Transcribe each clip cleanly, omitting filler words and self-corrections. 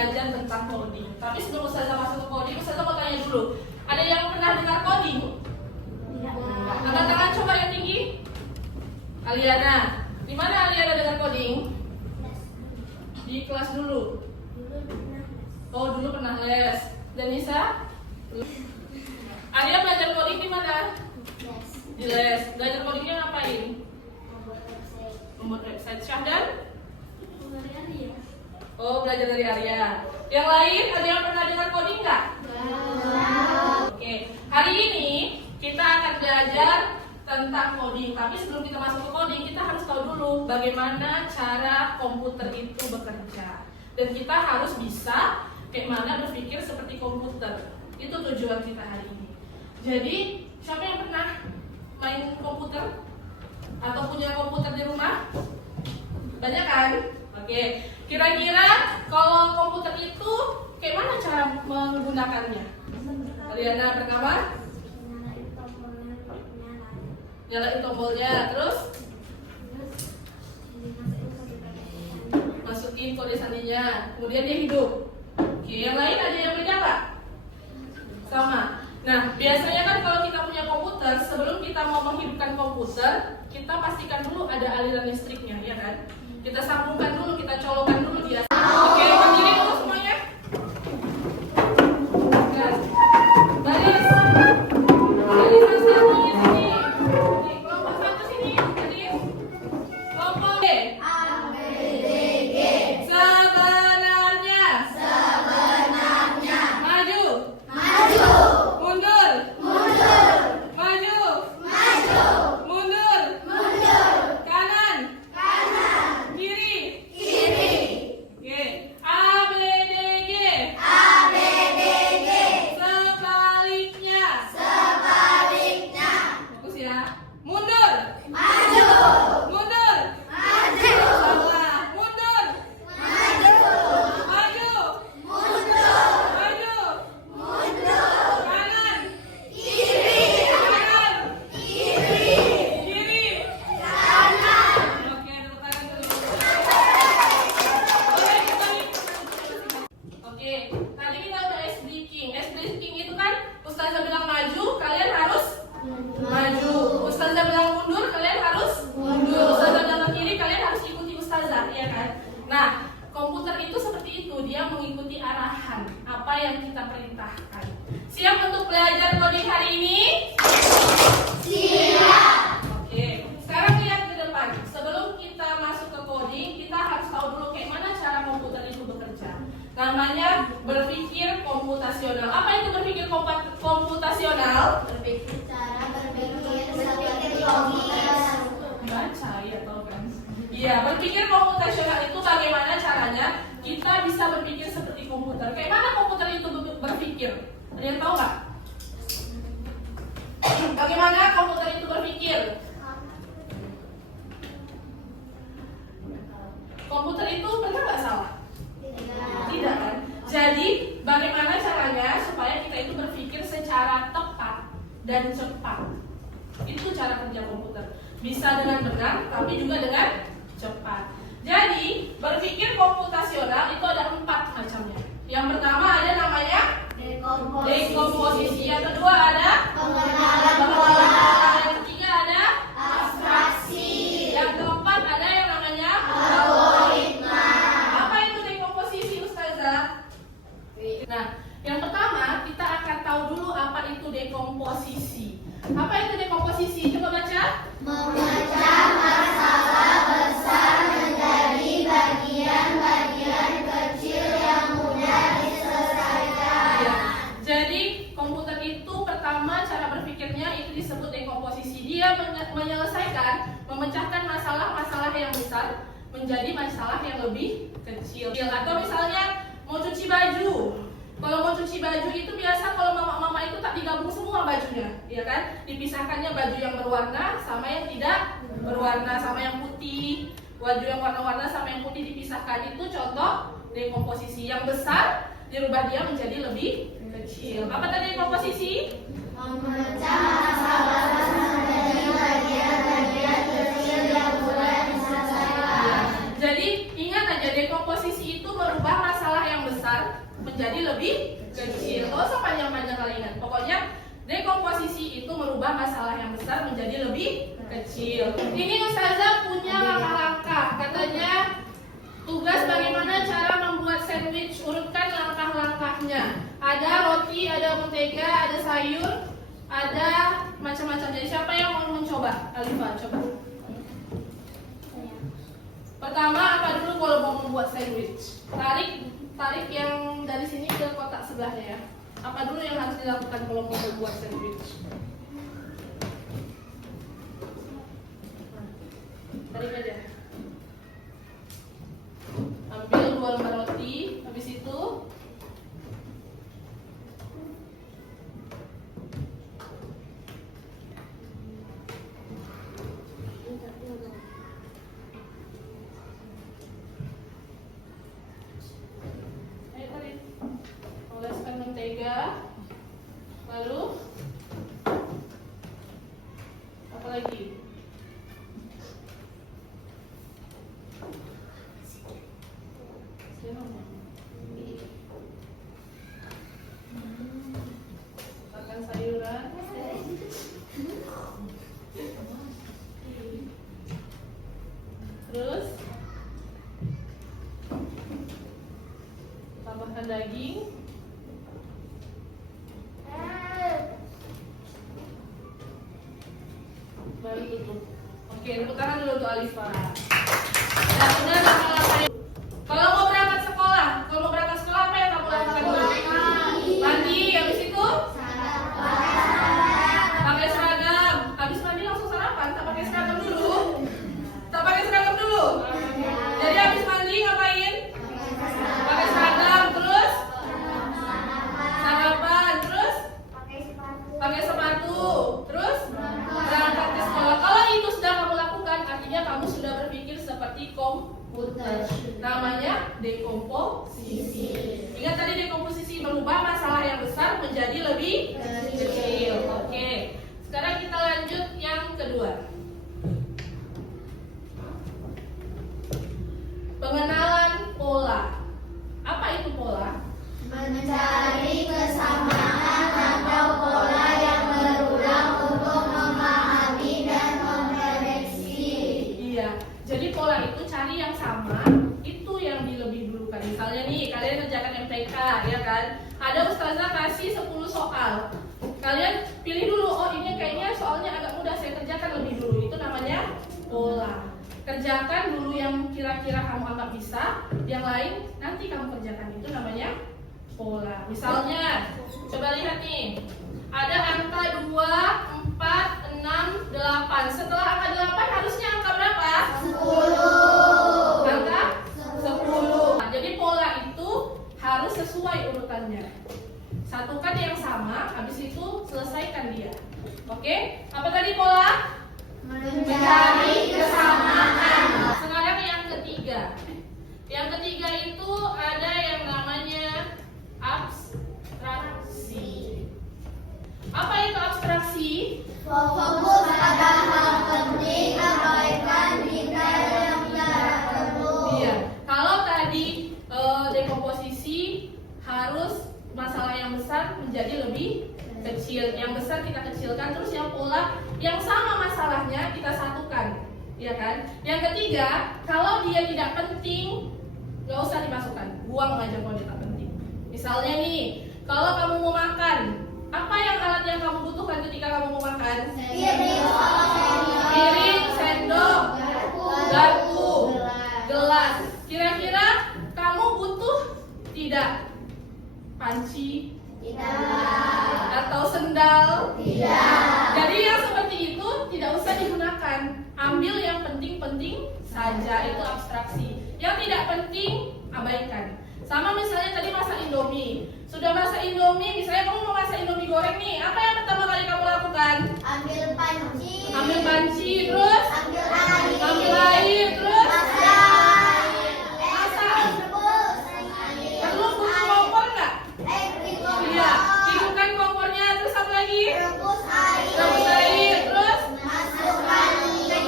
belajar tentang coding. Tapi sebelum Ustazah masuk ke coding, Ustazah mau tanya dulu. Ada yang pernah dengar coding? Tidak. Angkat tangan coba yang tinggi. Aliana, di mana Aliana dengar coding? Di kelas dulu. Oh, dulu pernah les. Dan Nisa? Alia belajar coding di mana? Di les. Belajar codingnya ngapain? Membuat website. Syahdan? Oh, belajar dari Arya. Yang lain, ada yang pernah dengar coding nggak? Oke, hari ini kita akan belajar tentang coding. Tapi sebelum kita masuk ke coding, kita harus tahu dulu bagaimana cara komputer itu bekerja. Dan kita harus bisa kayak mana berpikir seperti komputer. Itu tujuan kita hari ini. Jadi, siapa yang pernah main komputer? Atau punya komputer di rumah? Banyak kan? Oke, kira-kira kalau komputer itu kayak mana cara menggunakannya? Ariana pertama? Nyalain tombolnya, terus masukin kode sandinya, kemudian dia hidup. Oke, yang lain ada yang beda nggak? Sama. Nah, biasanya kan kalau kita punya komputer, sebelum kita mau menghidupkan komputer, kita pastikan dulu ada aliran listriknya, ya kan? Kita sambungkan dulu, kita colokan dulu dia. Oke, berdiri dulu semuanya. Nah, baris. Barisan satu di sini. Oke, kelompok satu sini, baris. Kelompok B. A, B, D, G. Sebenarnya. Maju. Mundur. Maju. Mundur. Kanan. Kiri. Oke. A, B, D, G. Sebaliknya. Fokus ya. Mundur. Mundur. Salah. Mundur. Maju. Kanan. Kanan. Kiri. Oke, tepuk tangan dulu. Oke, tadi kita udah S breaking. S breaking itu kan Ustazah bilang maju, kalian harus maju. Ustazah bilang mundur, kalian harus mundur. Ustazah bilang ke kiri, kalian harus ikuti Ustazah, ya kan? Nah, komputer itu seperti itu, dia mengikuti arahan apa yang kita perintahkan. Siap untuk belajar coding hari ini? Oke, sekarang lihat ke depan. Sebelum kita masuk ke coding, kita harus tahu dulu kayak mana cara komputer itu bekerja. Namanya berpikir komputasional. Apa itu berpikir komputasional? Baca ya, tahu kan? Iya, berpikir komputasional itu bagaimana caranya kita bisa berpikir seperti komputer. Kayak mana komputer itu berpikir? Ada yang tahu nggak? Bagaimana komputer itu berpikir? Komputer itu benar nggak salah? Tidak kan? Jadi bagaimana caranya supaya kita itu berpikir secara tepat dan cepat? Itu cara kerja komputer. Bisa dengan benar, tapi juga dengan cepat. Jadi berpikir komputasional itu ada 4 macamnya. Yang pertama ada namanya dekomposisi. Yang kedua ada pengenalan. Yang ketiga ada yang keempat ada yang namanya apa itu dekomposisi, Ustazah? Nah, yang pertama kita akan tahu dulu apa itu dekomposisi. Apa itu dekomposisi? Coba baca. Memecah masalah besar menjadi bagian-bagian kecil yang mudah diselesaikan. Ya. Jadi komputer itu pertama cara berpikirnya itu disebut dekomposisi. Dia menyelesaikan, memecahkan masalah-masalah yang besar menjadi masalah yang lebih kecil. Atau misalnya mau cuci baju. Kalau mau cuci baju itu biasa kalau mama-mama itu tak digabung semua bajunya, ya kan? Dipisahkannya baju yang berwarna sama yang tidak berwarna, sama yang putih. Baju yang warna-warna sama yang putih dipisahkan, itu contoh dekomposisi. Yang besar dirubah dia menjadi lebih kecil. Apa tadi dekomposisi? Memecah masalah besar menjadi bagian-bagian kecil yang mudah diselesaikan. Jadi ingat aja, dekomposisi itu merubah masalah yang besar besar menjadi lebih kecil. Nggak usah panjang-panjang kalian. Pokoknya dekomposisi itu merubah masalah yang besar menjadi lebih kecil. Ini Ustazah punya langkah-langkah. Katanya tugas bagaimana cara membuat sandwich. Urutkan langkah-langkahnya. Ada roti, ada mentega, ada sayur, ada macam-macam. Jadi siapa yang mau mencoba? Alifah, coba. Pertama, apa dulu kalau mau membuat sandwich? Tarik yang dari sini ke kotak sebelahnya ya. Apa dulu yang harus dilakukan kalau mau membuat sandwich? Tarik aja. Ambil 2 lembar roti, habis itu oleskan mentega, lalu apa lagi? Makan sayuran, terus tambahkan daging. Baru tutup. Oke, tepuk tangan dulu untuk Alifah. Nah, sudah langkah-langkah. Kalau mau berangkat sekolah apa yang kamu lakukan dulu? Mandi, habis itu pakai seragam. Habis mandi langsung sarapan, tak pakai seragam dulu. Tak pakai seragam dulu. Jadi habis mandi ngapain? Pakai seragam, terus sarapan, terus pakai sepatu, terus berangkat ke sekolah. Kalau itu sudah kamu lakukan, artinya kamu sudah berpikir seperti komputer. Namanya dekomposisi. Ingat tadi dekomposisi merubah masalah yang besar menjadi lebih kecil. Oke. Sekarang kita lanjut yang kedua. Pengenalan pola. Apa itu pola? Mencari kesamaan atau pola yang berulang untuk memahami dan memprediksi. Iya. Jadi pola itu cari yang sama, itu yang dilebih dulukan. Misalnya nih, kalian kerjakan MTK, ya kan? Ada ustazah kasih 10 soal. Kalian pilih dulu, oh ini kayaknya soalnya agak mudah, saya kerjakan lebih dulu. Itu namanya pola. Kerjakan dulu yang kira-kira kamu anggap bisa, yang lain nanti kamu kerjakan. Itu namanya pola. Misalnya, coba lihat nih. Ada angka 2, 4, 6, 8. Setelah angka 8 harusnya angka berapa? 10. Angka 10. Jadi pola itu harus sesuai urutannya. Satukan yang sama, habis itu selesaikan dia. Oke? Apa tadi pola? Mencari kesamaan. Sekarang yang ketiga. Yang ketiga itu ada yang namanya abstraksi. Apa itu abstraksi? Fokus pada hal penting, abaikan detail yang tidak perlu. Iya. Kalau tadi dekomposisi harus masalah yang besar menjadi lebih kecil. Yang besar kita kecilkan, terus yang pola yang sama masalahnya kita satukan, ya kan? Yang ketiga, kalau dia tidak penting, nggak usah dimasukkan, buang aja kalau dia tak penting. Misalnya nih, kalau kamu mau makan, apa yang alat yang kamu butuhkan ketika kamu mau makan? Piring, sendok, garpu, gelas. Kira-kira kamu butuh tidak panci? Atau sendal? Jadi yang seperti itu tidak usah digunakan. Ambil yang penting-penting saja, itu abstraksi. Yang tidak penting abaikan. Sama misalnya tadi masak Indomie. Sudah masak Indomie, misalnya kamu mau masak Indomie goreng nih, apa yang pertama kali kamu lakukan? Ambil panci. Ambil panci, terus Ambil air, terus masak. perlu butuh kompor nggak? Iya, hidupkan kompornya, terus apa lagi? Rebus air. Rebus air, terus Masukkan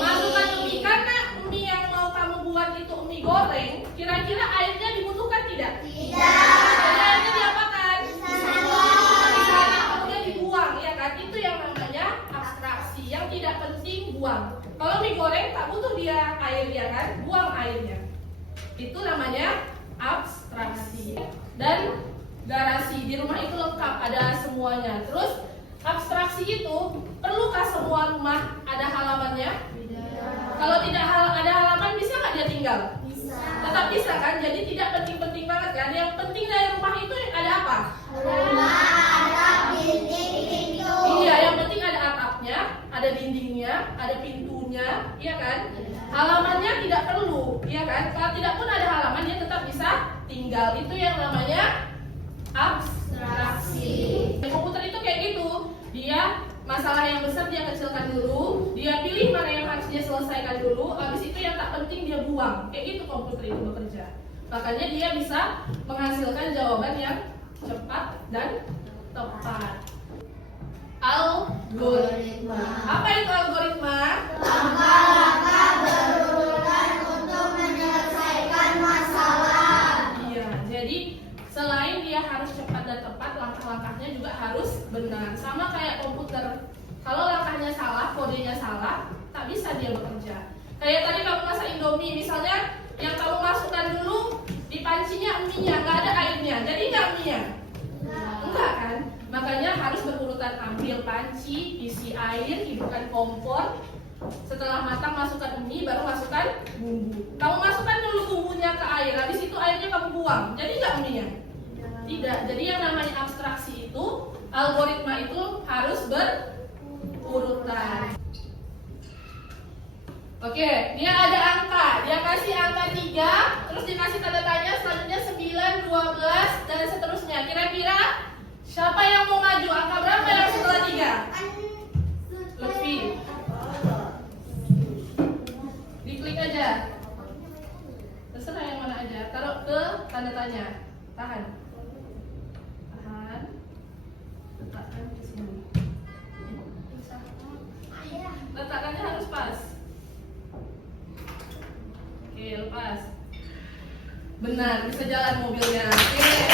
masukkan mie. Karena mie yang mau kamu buat itu mie goreng, kira-kira airnya dibutuhkan tidak? Tidak. dan garasi. Di rumah itu lengkap, ada semuanya. Terus abstraksi itu, perlukah semua rumah ada halamannya? Kalau tidak ada halaman, bisa nggak dia tinggal? Bisa. Tetap bisa kan? Jadi tidak penting-penting banget kan? Yang penting dari rumah itu ada apa? Rumah ada dinding pintu. Iya, yang penting ada atapnya, ada dindingnya, ada pintunya, iya kan? Halamannya tidak perlu, iya kan? Kalau tidak pun ada halaman, dia tetap bisa tinggal. Itu yang namanya abstraksi. Komputer itu kayak gitu. Dia masalah yang besar dia kecilkan dulu, dia pilih mana yang harus dia selesaikan dulu, habis itu yang tak penting dia buang. Kayak gitu komputer itu bekerja. Makanya dia bisa menghasilkan jawaban yang cepat dan tepat. Algoritma. Apa itu algoritma? Langkah-langkah berurutan untuk menyelesaikan masalah. Iya, jadi selain dia harus cepat dan tepat, langkah-langkahnya juga harus benar. Sama kayak komputer. Kalau langkahnya salah, kodenya salah, tak bisa dia bekerja. Kayak tadi kamu masak Indomie, misalnya yang kamu masukkan dulu di pancinya mie-nya, nggak ada airnya, jadi nggak mie-nya? Enggak kan? Makanya harus berurutan, ambil panci, isi air, hidupkan kompor. Setelah matang masukkan mie, baru masukkan bumbu. Kamu masukkan dulu bumbunya ke air, habis itu airnya kamu buang, jadi nggak mie-nya? Tidak. Jadi yang namanya abstraksi itu, algoritma itu harus berurutan. Oke, ini ada angka. Dia kasih angka 3, terus dikasih tanda tanya, selanjutnya 9, 12, dan seterusnya. Kira-kira siapa yang mau maju? Angka berapa yang setelah 3? Lutfi. Diklik aja. Terserah yang mana aja. Taruh ke tanda tanya. Tahan. Tahan. Letakkan di sini. Letakkannya harus pas. Oke, lepas. Benar, bisa jalan mobilnya. Oke.